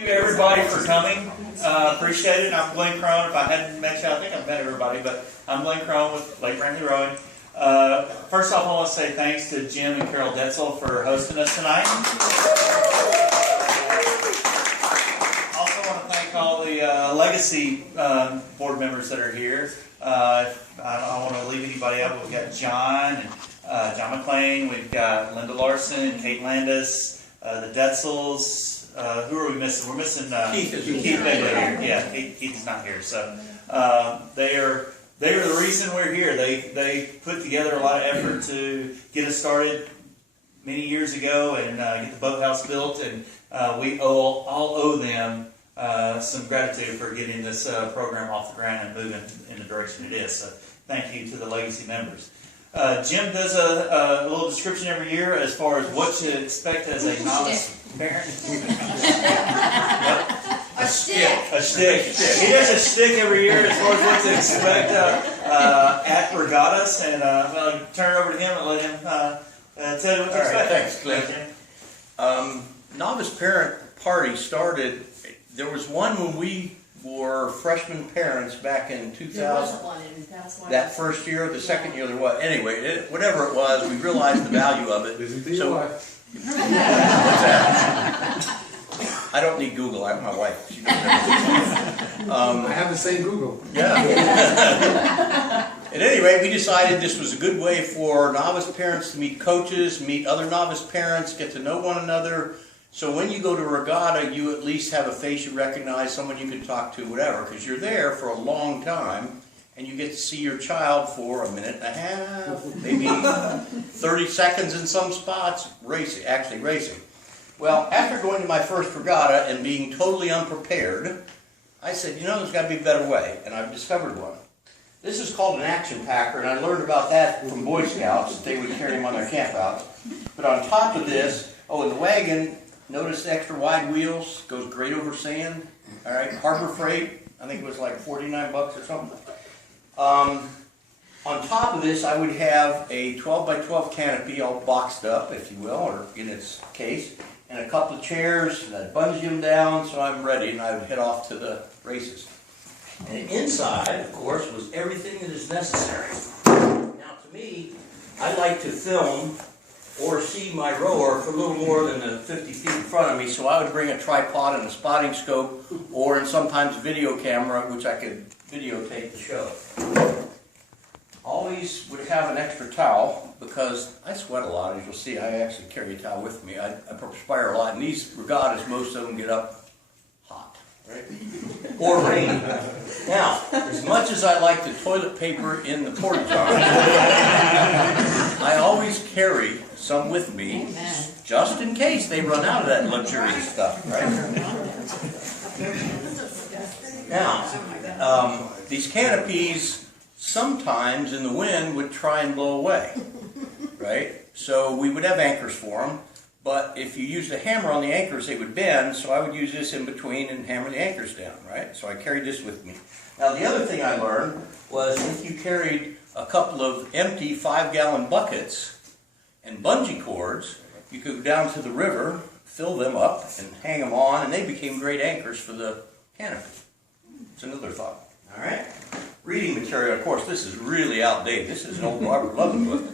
Thank you everybody for coming. Appreciate it. I'm Glenn Crone. If I hadn't met you, I think I've met everybody, but I'm Glenn Crone with Lake Brantley Rowing. First off, I want to say thanks to Jim and Carol Detzel for hosting us tonight. Also want to thank all the legacy board members that are here. I don't want to leave anybody out, but we've got John and John McClain. We've got Linda Larson, Kate Landis, the Detzels. Who are we missing? We're missing Keith. Keith here. Yeah, Keith is not here. So they are the reason we're here. They put together a lot of effort to get us started many years ago and get the boathouse built, and we all owe them some gratitude for getting this program off the ground and moving in the direction it is. So thank you to the legacy members. Jim does a little description every year as far as what to expect as a novice parent. A stick. A stick. He does a stick every year as far as what to expect at regattas, and I'm going to turn it over to him and let him tell you what to expect. Thanks, Glenn. Novice parent party started. There was one when we were freshman parents back in 2000. There wasn't one in that's one. That first year, the second year there was. Anyway, whatever it was, we realized the value of it. So, what's that? I don't need Google. I have my wife. She knows everything. I have the same Google. Yeah. At any rate, we decided this was a good way for novice parents to meet coaches, meet other novice parents, get to know one another. So when you go to a regatta, you at least have a face you recognize, someone you can talk to, whatever, because you're there for a long time, and you get to see your child for a minute and a half, maybe 30 seconds in some spots, actually racing. Well, after going to my first regatta and being totally unprepared, I said, there's got to be a better way, and I've discovered one. This is called an action packer, and I learned about that from Boy Scouts, that they would carry them on their campouts. But on top of this, in the wagon, notice the extra wide wheels, goes great over sand. All right, Harbor Freight, I think it was like 49 bucks or something. On top of this, I would have a 12 by 12 canopy, all boxed up, if you will, or in its case, and a couple of chairs, and I'd bungee them down so I'm ready, and I would head off to the races. And inside, of course, was everything that is necessary. Now, to me, I like to film or see my rower for a little more than the 50 feet in front of me, so I would bring a tripod and a spotting scope, or and sometimes a video camera, which I could videotape the show. Always would have an extra towel, because I sweat a lot, as you'll see. I actually carry a towel with me. I perspire a lot, and these regattas, most of them get up hot, right? Or rainy. Now, as much as I like the toilet paper in the porta-john, I always carry some with me, just in case they run out of that luxurious stuff, right? Now, these canopies, sometimes in the wind, would try and blow away, right? So we would have anchors for them, but if you used a hammer on the anchors, they would bend, so I would use this in between and hammer the anchors down, right? So I carried this with me. Now, the other thing I learned was if you carried a couple of empty 5-gallon buckets and bungee cords, you could go down to the river, fill them up, and hang them on, and they became great anchors for the canopy. It's another thought. All right? Reading material, of course, this is really outdated. This is an old Robert Lovin book.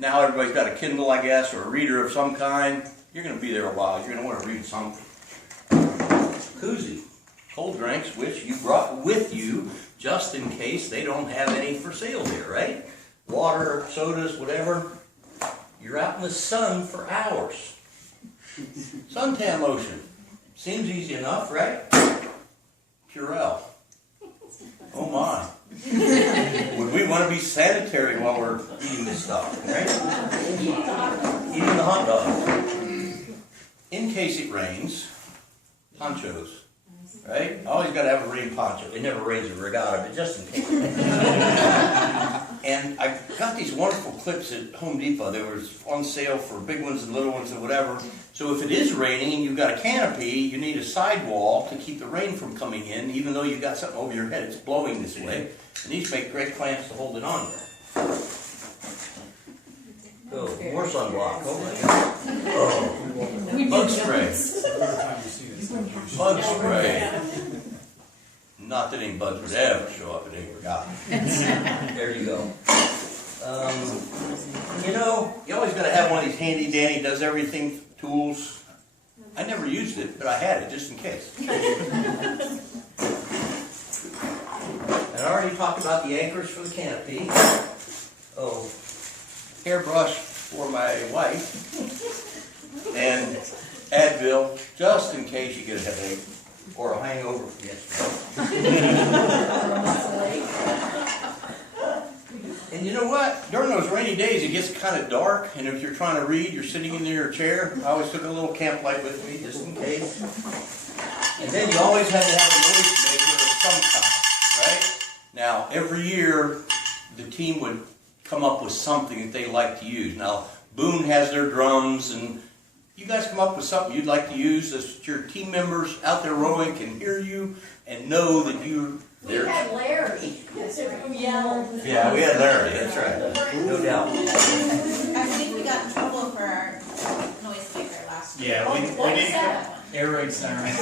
Now everybody's got a Kindle, I guess, or a reader of some kind. You're going to be there a while. You're going to want to read something. Koozie. Cold drinks, which you brought with you just in case they don't have any for sale here, right? Water, sodas, whatever. You're out in the sun for hours. Suntan lotion. Seems easy enough, right? Purell. Oh my. Would we want to be sanitary while we're eating this stuff, right? Eating the hot dog. In case it rains, ponchos. Right? Always got to have a rain poncho. It never rains in a regatta, but just in case. And I got these wonderful clips at Home Depot. They were on sale for big ones and little ones and whatever. So if it is raining and you've got a canopy, you need a sidewall to keep the rain from coming in, even though you've got something over your head. It's blowing this way. And these make great clamps to hold it on there. Oh, more sunblock. Oh my God. Oh. Bug spray. Bug spray. Not that any bugs would ever show up at any regatta. There you go. You know, you always got to have one of these handy dandy does everything tools. I never used it, but I had it just in case. And I already talked about the anchors for the canopy. Oh, hairbrush for my wife. And Advil, just in case you get a headache or a hangover from yesterday. And you know what? During those rainy days, it gets kind of dark, and if you're trying to read, you're sitting in your chair. I always took a little camp light with me, just in case. And then you always have to have a noise maker of some kind, right? Now, every year, the team would come up with something that they like to use. Now, Boone has their drums, and you guys come up with something you'd like to use so that your team members out there rowing can hear you and know that you're there. We had Larry, who yelled. Yeah, we had Larry, that's right. No doubt. I think we got in trouble for our noise maker last year. Yeah, we What need is that? air raid siren.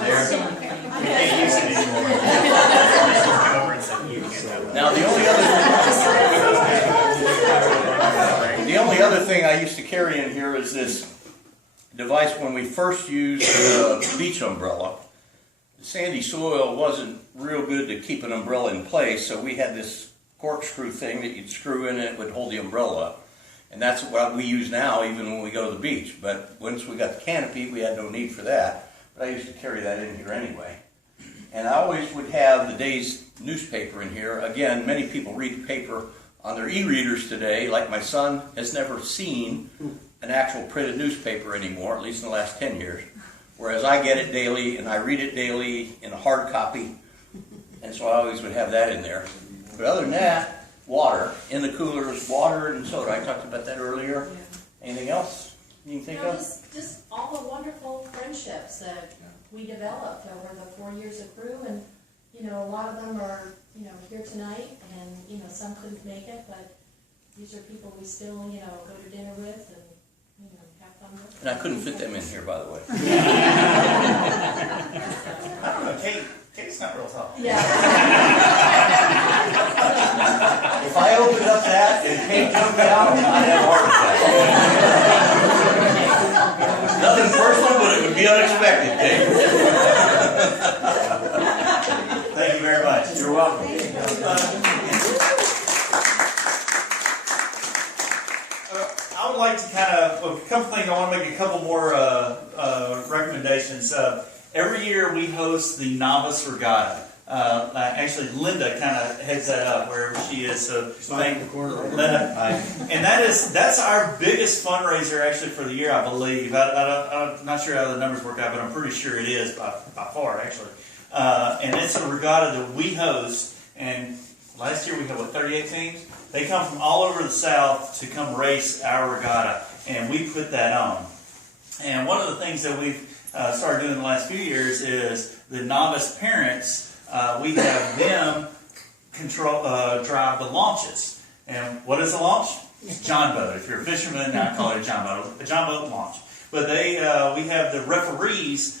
There. We can't use it anymore. Over and said, "You can't have it." Now, the only other thing I used to carry in here is this device when we first used the beach umbrella. The sandy soil wasn't real good to keep an umbrella in place, so we had this corkscrew thing that you'd screw in and it would hold the umbrella up. And that's what we use now even when we go to the beach. But once we got the canopy, we had no need for that. But I used to carry that in here anyway. And I always would have the day's newspaper in here. Again, many people read the paper on their e-readers today. Like my son has never seen an actual printed newspaper anymore, at least in the last 10 years. Whereas I get it daily and I read it daily in a hard copy. And so I always would have that in there. But other than that, water. In the coolers, water and soda. I talked about that earlier. Anything else you can think No, of? just all the wonderful friendships that we developed over the 4 years of crew, and a lot of them are here tonight, and some couldn't make it, but these are people we still go to dinner with and have fun with. And I couldn't fit them in here, by the way. I don't know, Kate's not real tall. Yeah. If I opened up that and Kate jumped out, I'd have a heart attack. Nothing personal, but it would be unexpected, Kate. Thank you very much. You're welcome. I would like to kind of, a couple things, I want to make a couple more recommendations. Every year we host the Novice Regatta. Actually, Linda kind of heads that up wherever she is. So thank Linda. And that's our biggest fundraiser actually for the year, I believe. I'm not sure how the numbers work out, but I'm pretty sure it is by far actually. And it's a regatta that we host. And last year we had 38 teams. They come from all over the South to come race our regatta, and we put that on. And one of the things that we've started doing the last few years is the novice parents. We have them drive the launches. And what is a launch? It's a john boat. If you're a fisherman, I call it a john boat launch. But we have the referees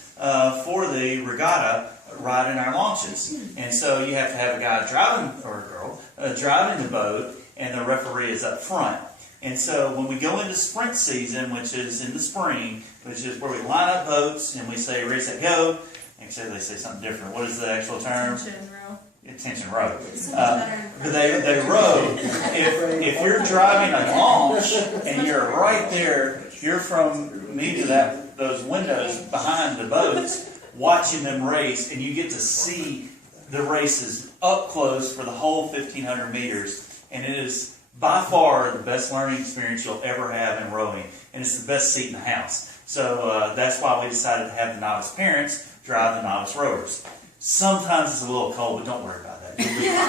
for the regatta riding our launches. And so you have to have a guy driving, or a girl, driving the boat, and the referee is up front. And so when we go into sprint season, which is in the spring, which is where we line up boats and we say, ready, set, go. Actually, they say something different. What is the actual term? Tension row. But they row. If you're driving a launch and you're right there, you're from me to those windows behind the boats, watching them race, and you get to see the races up close for the whole 1,500 meters. And it is by far the best learning experience you'll ever have in rowing. And it's the best seat in the house. So that's why we decided to have the novice parents drive the novice rowers. Sometimes it's a little cold, but don't worry about that. You'll be fine.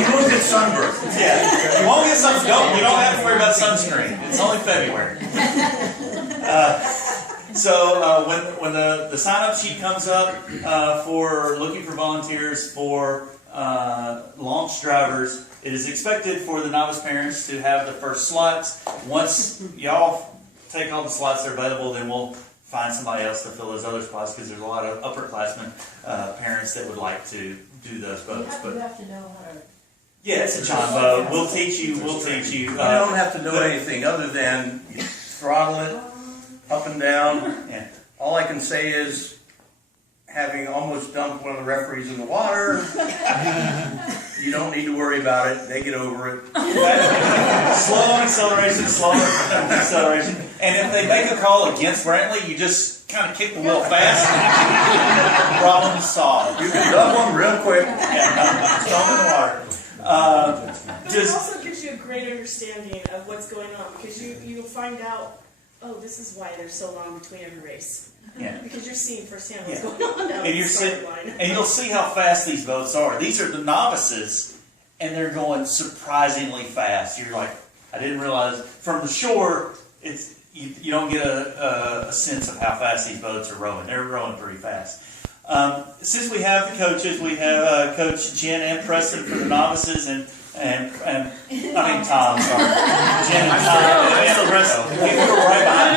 You won't get sunburned. Yeah, you won't get sunburned. You don't have to worry about sunscreen. It's only February. When the sign-up sheet comes up for looking for volunteers for launch drivers, it is expected for the novice parents to have the first slots. Once y'all take all the slots that are available, then we'll find somebody else to fill those other spots, because there's a lot of upperclassmen parents that would like to do those boats. You have to know how to. Yeah, it's a John boat. We'll teach you. We'll teach you. You don't have to know anything other than you throttle it up and down. Yeah. All I can say is, having almost dumped one of the referees in the water, you don't need to worry about it. They get over it. Slow on acceleration, slow on acceleration. And if they make a call against Brantley, you just kind of kick the wheel fast. Problem solved. You can dump one real quick. Yeah, throw them in the water. It also gives you a great understanding of what's going on, because you'll find out, oh, this is why there's so long between every race. Yeah. Because you're seeing firsthand what's Yeah. going on down And the you're start line. and you'll see how fast these boats are. These are the novices, and they're going surprisingly fast. You're like, I didn't realize from the shore, it's you don't get a sense of how fast these boats are rowing. They're rowing pretty fast. Since we have the coaches, we have Coach Jen and Preston for the novices, and Tom, sorry, Jen and Tom, and Preston. People are right behind me.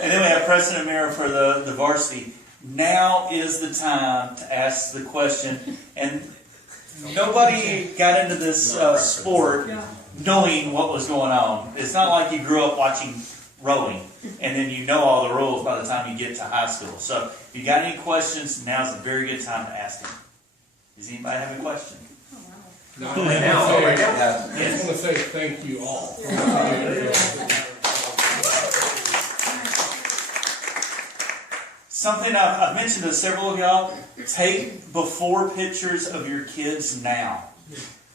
And then we have Preston and Mira for the varsity. Now is the time to ask the question. And nobody got into this sport knowing what was going on. It's not like you grew up watching rowing and then you know all the rules by the time you get to high school. So if you got any questions, now's a very good time to ask them. Does anybody have a question? I just want to say thank you all. Something I've mentioned to several of y'all, take before pictures of your kids now.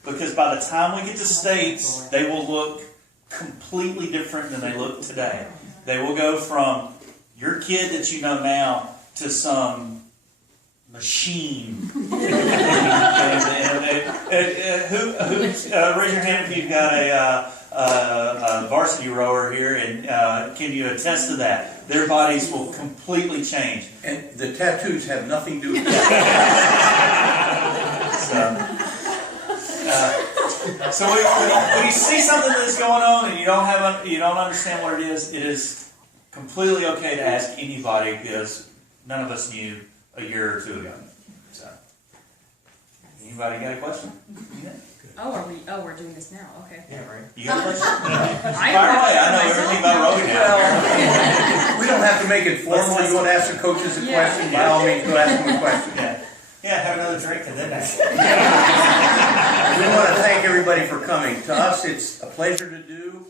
Because by the time we get to states, they will look completely different than they look today. They will go from your kid that you know now to some machine. Raise your hand if you've got a varsity rower here, and can you attest to that? Their bodies will completely change. And the tattoos have nothing to do with So when you see something that's going on and you don't understand what it is completely okay to ask anybody, because none of us knew a year or two ago. So, anybody got a question? We're doing this now. Okay. Yeah, right. You got a question? I Fire away. I know everything about rowing now. We don't have to make it formal. You want to ask the coaches a question? By all means, go ask them a question. Yeah, have another drink and then ask. We want to thank everybody for coming. To us, it's a pleasure to do.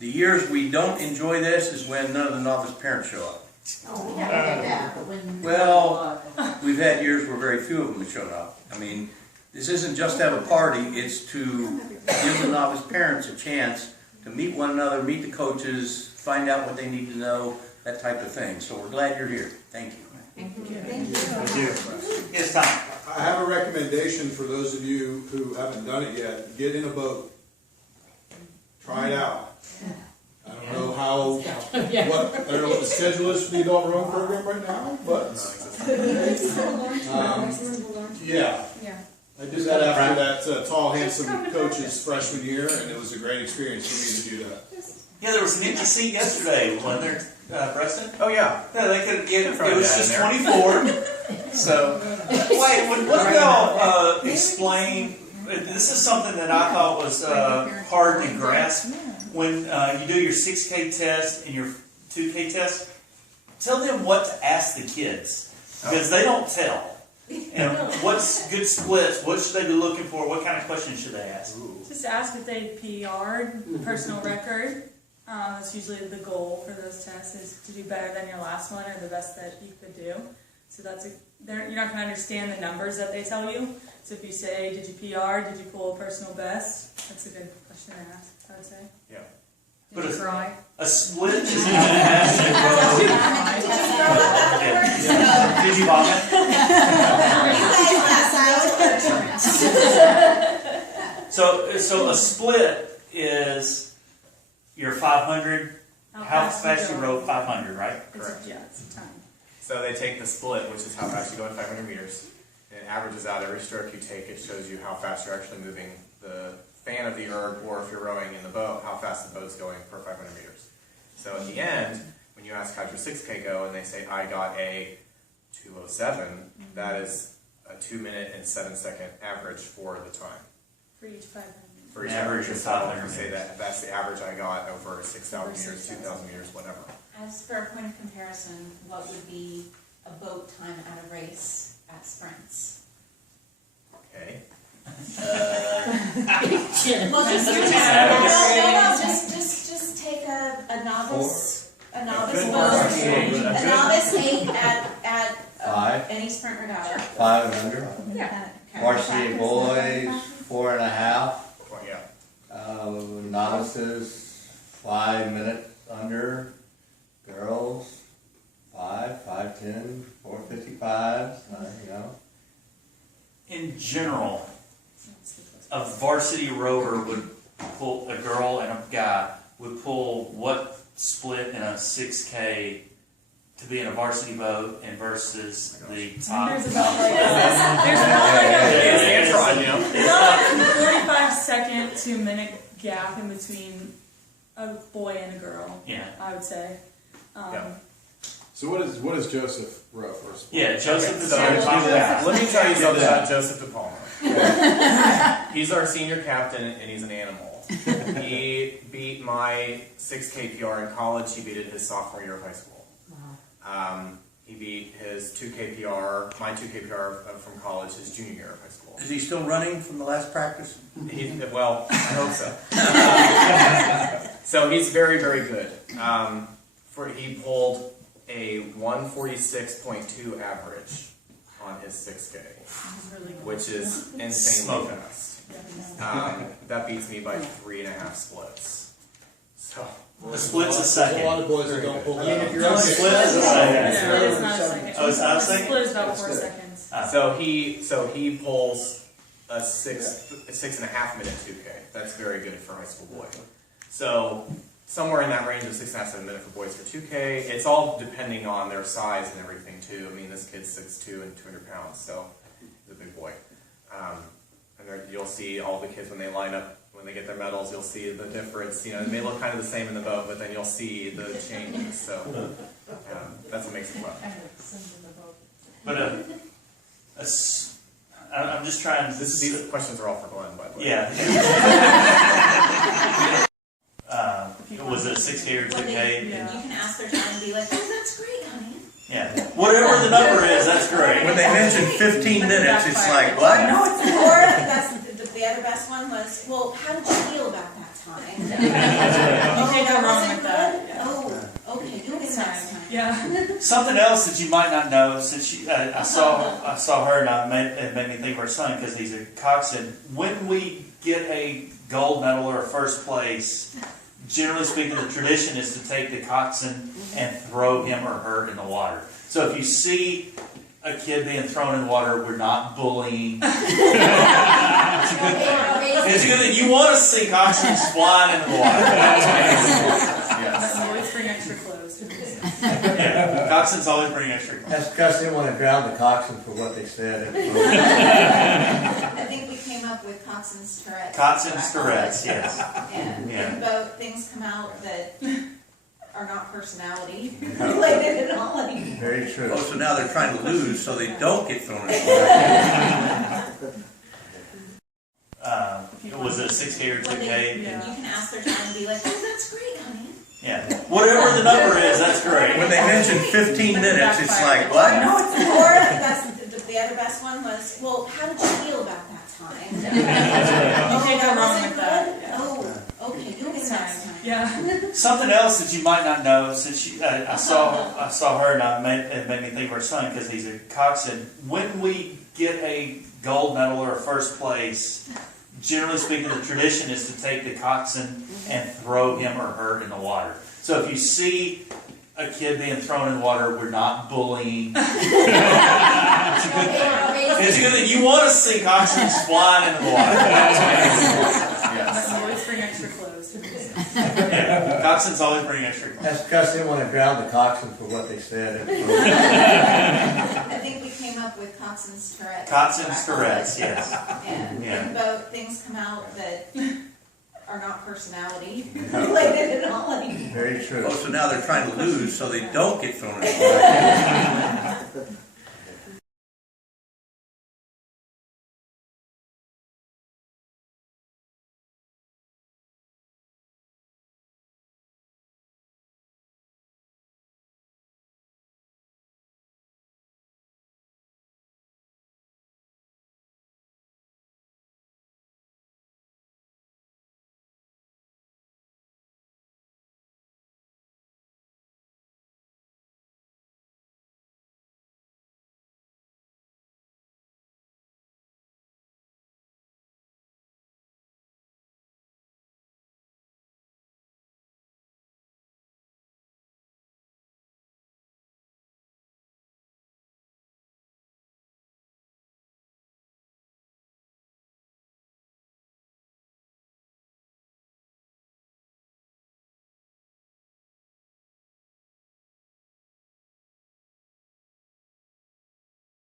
The years we don't enjoy this is when none of the novice parents show up. Oh, we haven't done that, but when. Well, we've had years where very few of them have shown up. I mean, this isn't just to have a party, it's to give the novice parents a chance to meet one another, meet the coaches, find out what they need to know, that type of thing. So we're glad you're here. Thank you. Thank you. Yes, Tom. I have a recommendation for those of you who haven't done it yet. Get in a boat. Try it out. I don't know I don't know what the schedule is for the adult rowing program right now, but yeah. I did that after that tall, handsome coach's freshman year, and it was a great experience for me to do that. Yeah, there was an empty seat yesterday, wasn't there, Preston? Oh, yeah. Yeah, they could get, it was just 24. So, wait, would y'all explain, this is something that I thought was hard to grasp. When you do your 6K test and your 2K test, tell them what to ask the kids, because they don't tell. And what's good splits? What should they be looking for? What kind of questions should they ask? Just ask if they PR'd, personal record. That's usually the goal for those tests, is to do better than your last one or the best that you could do. So you're not going to understand the numbers that they tell you. So if you say, did you PR? Did you pull a personal best? That's a good question to ask, I would say. Yeah. Did you cry? A split is going to ask you, did you vomit? So a split is your 500. How fast you row 500, right? Correct. Yeah, it's a time. So they take the split, which is how fast you go in 500 meters, it averages out every stroke you take. It shows you how fast you're actually moving the fan of the erg, or if you're rowing in the boat, how fast the boat's going per 500 meters. So at the end, when you ask how'd your 6K go, and they say I got a 2:07, that is a 2-minute and 7-second average for the time. For each 500. For each Average of 500 you say meters. that's the average I got over 6,000 Over meters, 6,000. 2,000 meters, whatever. As for a point of comparison, what would be a boat time at a race at sprints? Okay. Well, just take a novice boat, a novice 8 at 5, any sprint regatta. 500. Yeah. Varsity boys, 4.5. Well, yeah. Novices, 5 minutes under. Girls, 5:10, 4:55. You know. In general, a varsity rower would pull, a girl and a guy would pull what split in a 6K to be in a varsity boat and versus the top. There's about like there's about like a 45-second to minute gap in between a boy and a girl. Yeah. I would say. Yeah. So what is Joseph row first? Yeah, Joseph is So on top of that. let me tell you something about Joseph DePalma. He's our senior captain, and he's an animal. He beat my 6K PR in college. He beat it his sophomore year of high school. He beat his 2K PR, my 2K PR from college, his junior year of high school. Is he still running from the last practice? Well, I hope so. So he's very, very good. He pulled a 146.2 average on his 6K, which is insanely fast. That beats me by 3.5 splits. So The split's a There's a second. lot of boys that don't pull that off. No, the split is a second. Yeah, it's not a second. Oh, it's not a second? Split is about 4 seconds. So he pulls a 6.5 minute 2K. That's very good for a high school boy. So somewhere in that range of 6.5 to 7 minutes for boys for 2K. It's all depending on their size and everything too. I mean, this kid's 6'2" and 200 pounds, so he's a big boy. And you'll see all the kids when they line up, when they get their medals, you'll see the difference. You know, it may look kind of the same in the boat, but then you'll see the changes. So that's what makes it fun. But I'm just trying to. These questions are all for Glenn, by the way. Yeah. Was it a 6K or 2K? You can ask their time and be like, oh, that's great, honey. Yeah. Whatever the number is, that's great. When they mention 15 minutes, it's like, what? Or that's the other best one was, well, how did you feel about that time? You can't go wrong Wasn't with that. good? Oh, okay, you'll get next time. Yeah. Something else that you might not know, since I saw her, and it made me think of her son because he's a coxswain. When we get a gold medal or a first place, generally speaking, the tradition is to take the coxswain and throw him or her in the water. So if you see a kid being thrown in the water, we're not bullying. It's a good thing. It's a good thing. You want to see coxswains flying into the water. Yes. Always bring extra clothes. Yeah. Coxswains always bring extra clothes. That's because they want to drown the coxswain for what they said. I think we came up with Coxswain's Tourette's. Coxswain's Tourette's, yes. And Yeah. in the boat, things come out that are not personality related at all anymore. Very true. Oh, so now they're trying to lose so they don't get thrown in the water. Was it a 6K or 2K? You can ask their time and be like, oh, that's great, honey. Yeah. Whatever the number is, that's great. When they mention 15 minutes, it's like, what? Or that's the other best one was, well, how did you feel about that time? You can't go wrong Wasn't with that. good? Oh, okay, you'll get next time. Yeah. Something else that you might not know, since I saw her, and it made me think of her son because he's a coxswain. When we get a gold medal or a first place, generally speaking, the tradition is to take the coxswain and throw him or her in the water. So if you see a kid being thrown in the water, we're not bullying. It's a good thing. It's a good thing. You want to see coxswains flying into the water. Yes. Always bring extra clothes. Yeah. Coxswains always bring extra clothes. That's because they want to drown the coxswain for what they said. I think we came up with Coxswain's Tourette's. Coxswain's Tourette's, yes. And Yeah. both things come out that are not personality related at all anymore. Very true. Oh, so now they're trying to lose so they don't get thrown in the water.